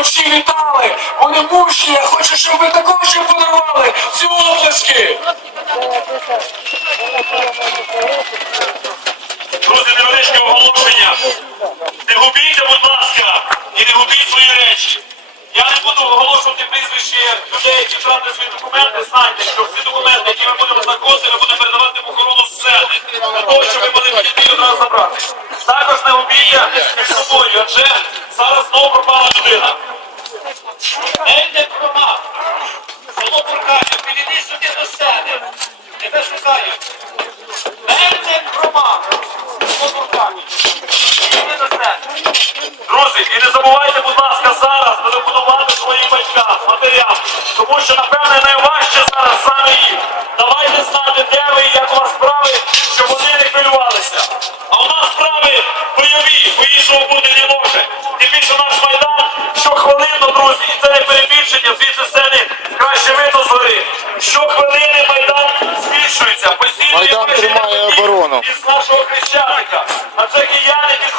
вночі вітали. Вони мужні, я хочу, щоб ви також їм подарували ці оплески. Друзі, невеличке оголошення. Не губійте, будь ласка, і не губіть свої речі. Я не буду оголошувати прізвище людей, які втратили свої документи. Знайте, що всі документи, які ми будемо знаходити, ми будемо передавати в охорону сцени. Для того, щоб ви могли і одразу забрати. Також не губійте між собою, адже зараз знову пропала людина. Ейте прома! Село Бурканів, підійди сюди до сцени. Тебе шукають. Ейте прома! Село Бурканів. Підійди до сцени. Друзі, і не забувайте, будь ласка, зараз телефонувати своїм батькам, матерям, тому що, напевне, найважче зараз саме їм. Перебільшення, звідси сцени краще видно згори. Щохвилини майдан збільшується. Постійно Майдан тримає оборону. із нашого хрещатика. Кияни. І це тільки